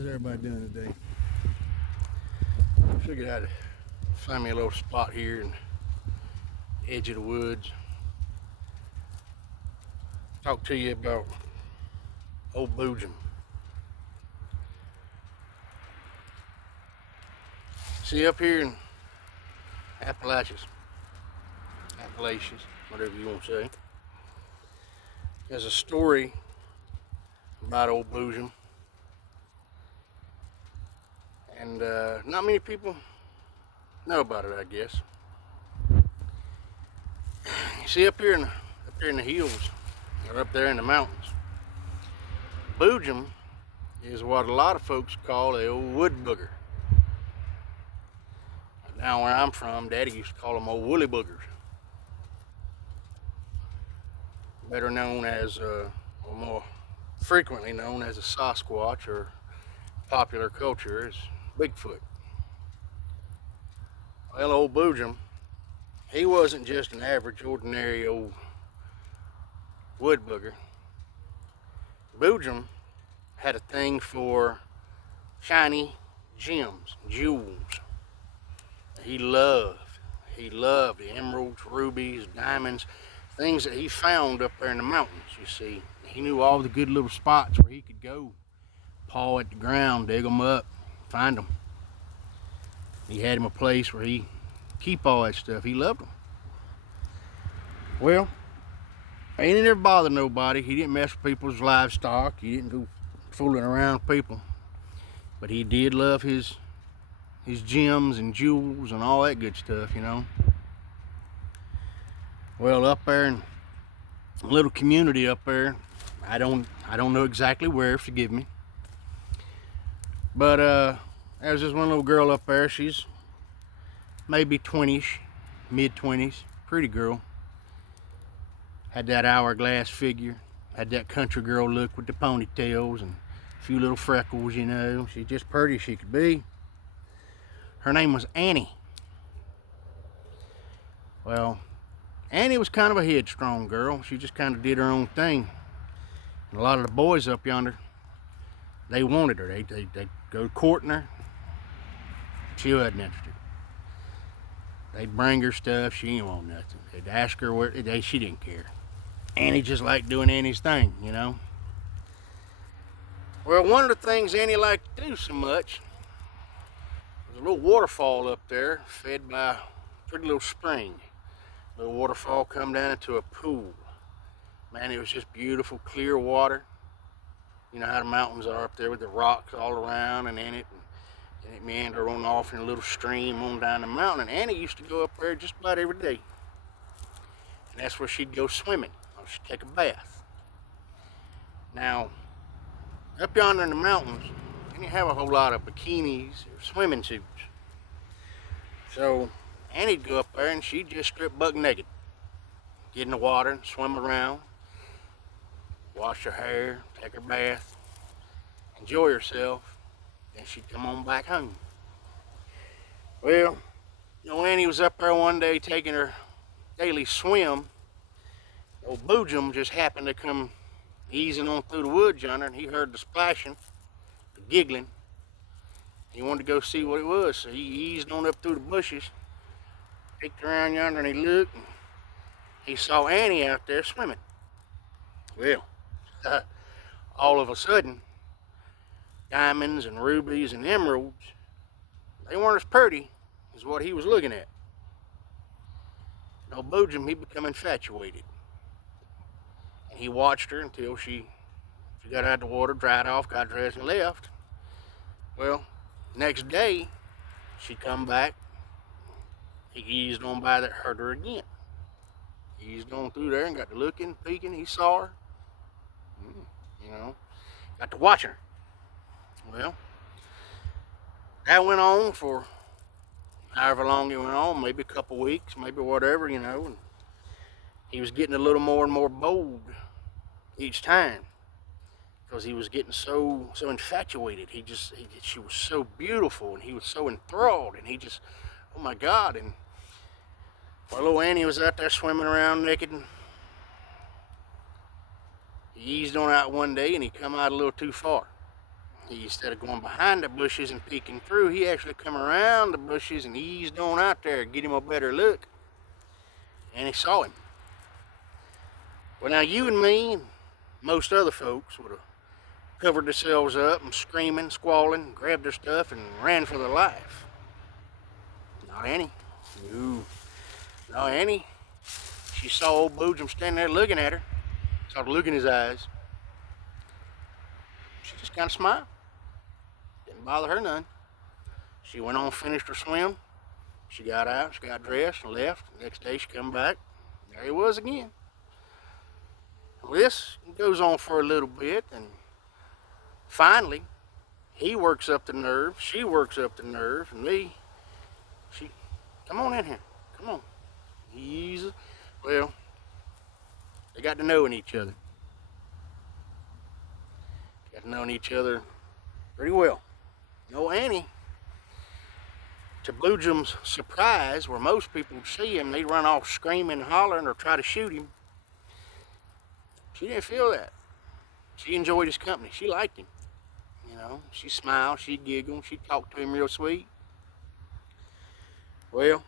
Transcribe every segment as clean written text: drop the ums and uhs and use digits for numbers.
How's everybody doing today? Figured I'd find me a little spot here in the edge of the woods. Talk to you about old Boojum. See, up here in Appalachians, whatever you want to say, there's a story about old Boojum. And not many people know about it, I guess. You see, up here in the hills, or up there in the mountains, Boojum is what a lot of folks call the old wood booger. Now where I'm from, Daddy used to call them old woolly boogers. Better known as, or more frequently known as a Sasquatch, or popular culture as Bigfoot. Well, old Boojum, he wasn't just an average, ordinary old wood booger. Boojum had a thing for shiny gems, jewels. He loved the emeralds, rubies, diamonds, things that he found up there in the mountains, you see. He knew all the good little spots where he could go, paw at the ground, dig them up, find them. He had him a place where he keep all that stuff. He loved them. Well, he didn't ever bother nobody. He didn't mess with people's livestock. He didn't go fooling around with people. But he did love his gems and jewels and all that good stuff, you know. Well, up there in a little community up there, I don't know exactly where, forgive me. But there's this one little girl up there. She's maybe 20ish, mid-20s, pretty girl. Had that hourglass figure, had that country girl look with the ponytails and a few little freckles, you know. She's just pretty as she could be. Her name was Annie. Well, Annie was kind of a headstrong girl. She just kind of did her own thing. And a lot of the boys up yonder, they wanted her. They'd go courting her. She wasn't interested. They'd bring her stuff. She didn't want nothing. They'd ask her where. She didn't care. Annie just liked doing Annie's thing, you know. Well, one of the things Annie liked to do so much was a little waterfall up there, fed by a pretty little spring. The waterfall come down into a pool. Man, it was just beautiful, clear water. You know how the mountains are up there with the rocks all around and in it. And it meandered on off in a little stream on down the mountain. And Annie used to go up there just about every day. And that's where she'd go swimming, or she'd take a bath. Now, up yonder in the mountains, they didn't have a whole lot of bikinis or swimming suits. So Annie'd go up there and she'd just strip buck naked. Get in the water and swim around. Wash her hair, take her bath, enjoy herself. Then she'd come on back home. Well, you know, Annie was up there one day taking her daily swim. Old Boojum just happened to come easing on through the woods yonder, and he heard the splashing, the giggling. He wanted to go see what it was, so he eased on up through the bushes, peeked around yonder, and he looked, and he saw Annie out there swimming. Well, all of a sudden, diamonds and rubies and emeralds, they weren't as pretty as what he was looking at. Now, Boojum, he become infatuated. And he watched her until she got out of the water, dried off, got dressed, and left. Well, next day, she come back. He eased on by that, heard her again. He eased on through there and got to looking, peeking. He saw her. You know, got to watching her. Well, that went on for however long it went on, maybe a couple weeks, maybe whatever, you know. And he was getting a little more and more bold each time because he was getting so infatuated. She was so beautiful, and he was so enthralled, and he just, oh my God. And while little Annie was out there swimming around naked, and he eased on out one day and he come out a little too far. instead of going behind the bushes and peeking through, he actually come around the bushes and eased on out there, get him a better look. And he saw him. Well, now you and me and most other folks would have covered themselves up and screaming, squalling, grabbed their stuff and ran for their life. Not Annie. No. No, Annie. She saw old Boojum standing there looking at her. Saw the look in his eyes. She just kind of smiled. Didn't bother her none. She went on, finished her swim. She got out, she got dressed and left. The next day she come back. There he was again. Well, this goes on for a little bit, and finally, he works up the nerve, she works up the nerve, and she, come on in here, come on. Well, they got to knowing each other. Got to knowing each other pretty well. No, Annie, to Boojum's surprise, where most people would see him, they'd run off screaming, hollering, or try to shoot him. She didn't feel that. She enjoyed his company. She liked him. You know, she smiled, she'd giggle, she'd talk to him real sweet. Well,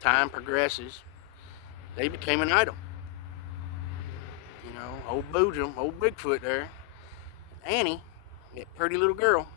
time progresses. They became an item. You know, old Boojum, old Bigfoot there, Annie, that pretty little girl,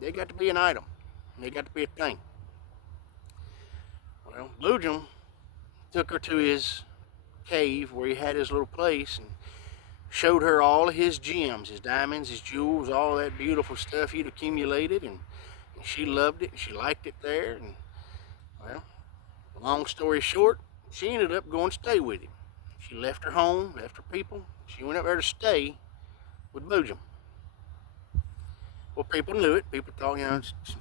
they got to be an item. They got to be a thing. Well, Boojum took her to his cave where he had his little place and showed her all of his gems, his diamonds, his jewels, all that beautiful stuff he'd accumulated, and she loved it, and she liked it there, and well, long story short, she ended up going to stay with him. She left her home, left her people, she went up there to stay with Boojum. Well, people knew it. People thought, you know,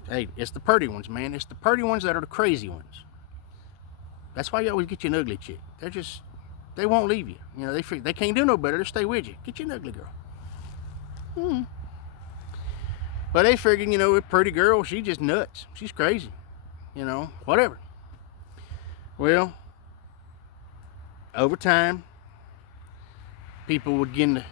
hey, it's the pretty ones, man. It's the pretty ones that are the crazy ones. That's why you always get you an ugly chick. They won't leave you. You know, they can't do no better. They'll stay with you. Get you an ugly girl. But they figured, you know, a pretty girl, she's just nuts. She's crazy. You know, whatever. Well, over time, people would begin to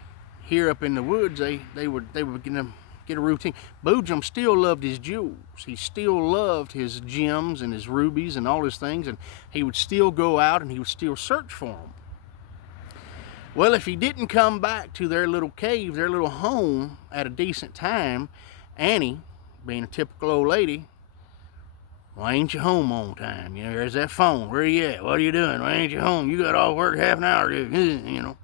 hear up in the woods, they would begin to get a routine. Boojum still loved his jewels. He still loved his gems and his rubies and all his things, and he would still go out and he would still search for them. Well, if he didn't come back to their little cave, their little home at a decent time, Annie, being a typical old lady, why ain't you home on time? You know, there's that phone. Where you at? What are you doing? Why ain't you home? You got off work half an hour, you know.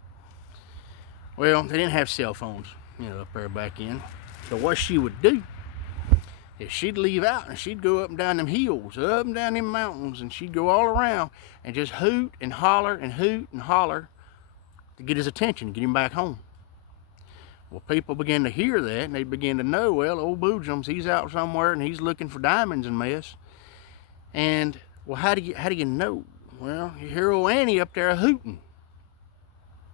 Well, they didn't have cell phones, you know, up there back in. So what she would do is she'd leave out and she'd go up and down them hills, up and down them mountains, and she'd go all around and just hoot and holler and hoot and holler to get his attention, get him back home. Well, people began to hear that, and they began to know, well, old Boojum's, he's out somewhere and he's looking for diamonds and mess. And, well, how do you know? Well, you hear old Annie up there hooting.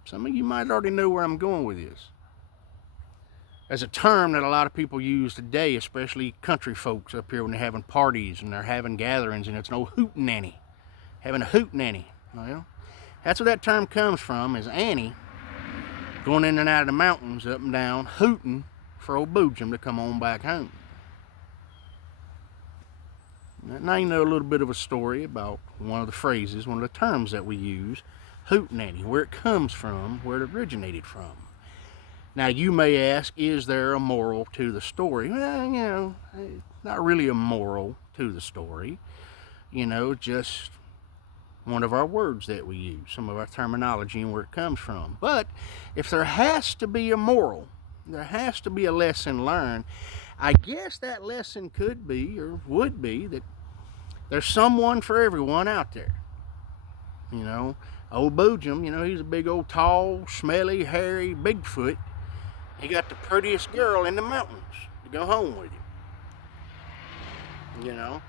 Some of you might already know where I'm going with this. There's a term that a lot of people use today, especially country folks up here when they're having parties and they're having gatherings, and it's an old Hootenanny. Having a Hootenanny. Well, that's where that term comes from, is Annie going in and out of the mountains, up and down, hooting for old Boojum to come on back home. Now you know a little bit of a story about one of the phrases, one of the terms that we use, Hootenanny, where it comes from, where it originated from. Now you may ask, is there a moral to the story? Well, you know, not really a moral to the story. You know, just one of our words that we use, some of our terminology and where it comes from. But if there has to be a moral, there has to be a lesson learned, I guess that lesson could be, or would be, that there's someone for everyone out there. You know, old Boojum, you know, he's a big old tall, smelly, hairy Bigfoot. He got the prettiest girl in the mountains to go home with him. You know,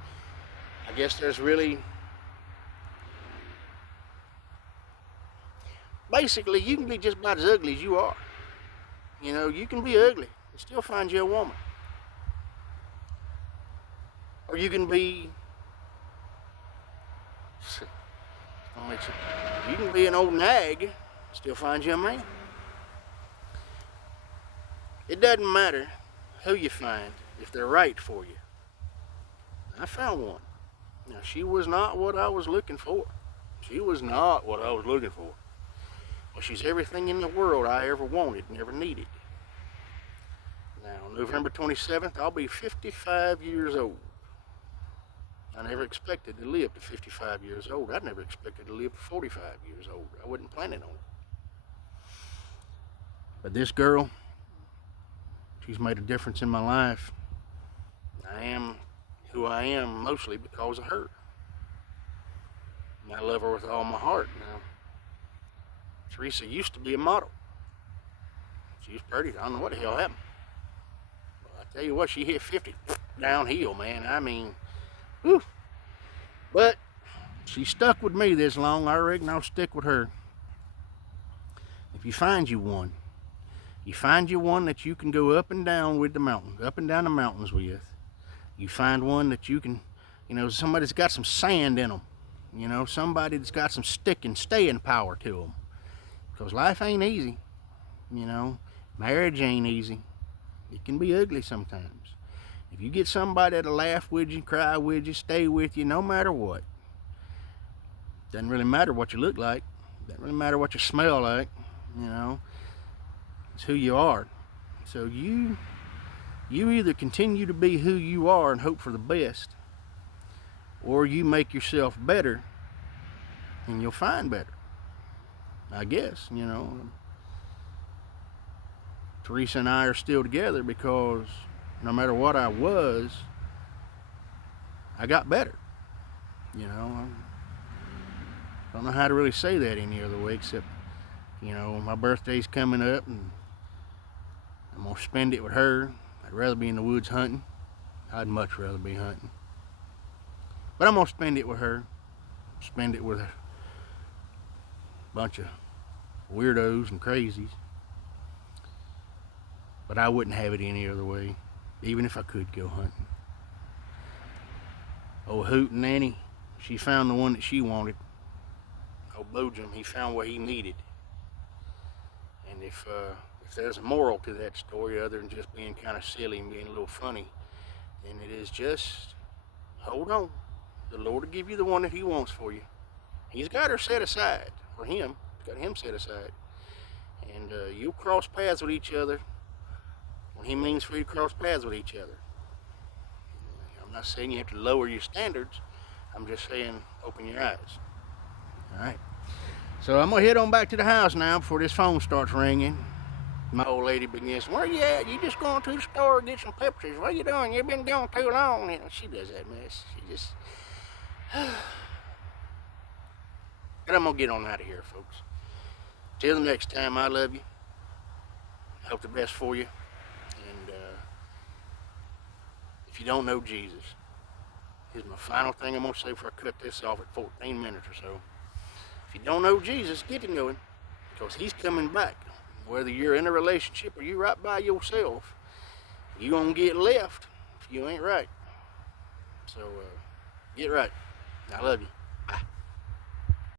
I guess there's really, basically, you can be just about as ugly as you are. You know, you can be ugly and still find you a woman. Or you can be, you can be an old nag, still find you a man. It doesn't matter who you find, if they're right for you. I found one. Now, she was not what I was looking for. She was not what I was looking for. Well, she's everything in the world I ever wanted and ever needed. Now, November 27th, I'll be 55 years old. I never expected to live to 55 years old. I never expected to live to 45 years old. I wasn't planning on it. But this girl, she's made a difference in my life. I am who I am mostly because of her. And I love her with all my heart. Now, Teresa used to be a model. She was pretty. I don't know what the hell happened. Well, I tell you what, she hit 50 downhill, man. I mean, whew. But she stuck with me this long. I reckon I'll stick with her. If you find you one, that you can go up and down with the mountains, up and down the mountains with. You find one that you can, somebody that's got some sand in them. Somebody that's got some staying power to them. Because life ain't easy. Marriage ain't easy. It can be ugly sometimes. If you get somebody that'll laugh with you, cry with you, stay with you, no matter what. Doesn't really matter what you look like. Doesn't really matter what you smell like. It's who you are. So you either continue to be who you are and hope for the best, or you make yourself better and you'll find better. I guess, Teresa and I are still together because no matter what I was, I got better. I don't know how to really say that any other way except, my birthday's coming up and I'm going to spend it with her. I'd rather be in the woods hunting. I'd much rather be hunting. But I'm going to spend it with her. Spend it with a bunch of weirdos and crazies. But I wouldn't have it any other way, even if I could go hunting. Old Hootenanny, she found the one that she wanted. Old Bojum, he found what he needed. And if there's a moral to that story other than just being kind of silly and being a little funny, then it is just hold on. The Lord will give you the one that he wants for you. He's got her set aside for him. He's got him set aside. And you'll cross paths with each other when he means for you to cross paths with each other. I'm not saying you have to lower your standards. I'm just saying open your eyes. All right. So I'm going to head on back to the house now before this phone starts ringing. My old lady begins, where you at? You just going to the store to get some pepperies. What are you doing? You've been gone too long. She does that mess. She just... But I'm going to get on out of here, folks. Till the next time, I love you. Hope the best for you. And if you don't know Jesus, here's my final thing I'm going to say before I cut this off at 14 minutes or so. If you don't know Jesus, get to know him, because he's coming back. Whether you're in a relationship or you're right by yourself, you're going to get left if you ain't right. So, get right. I love you.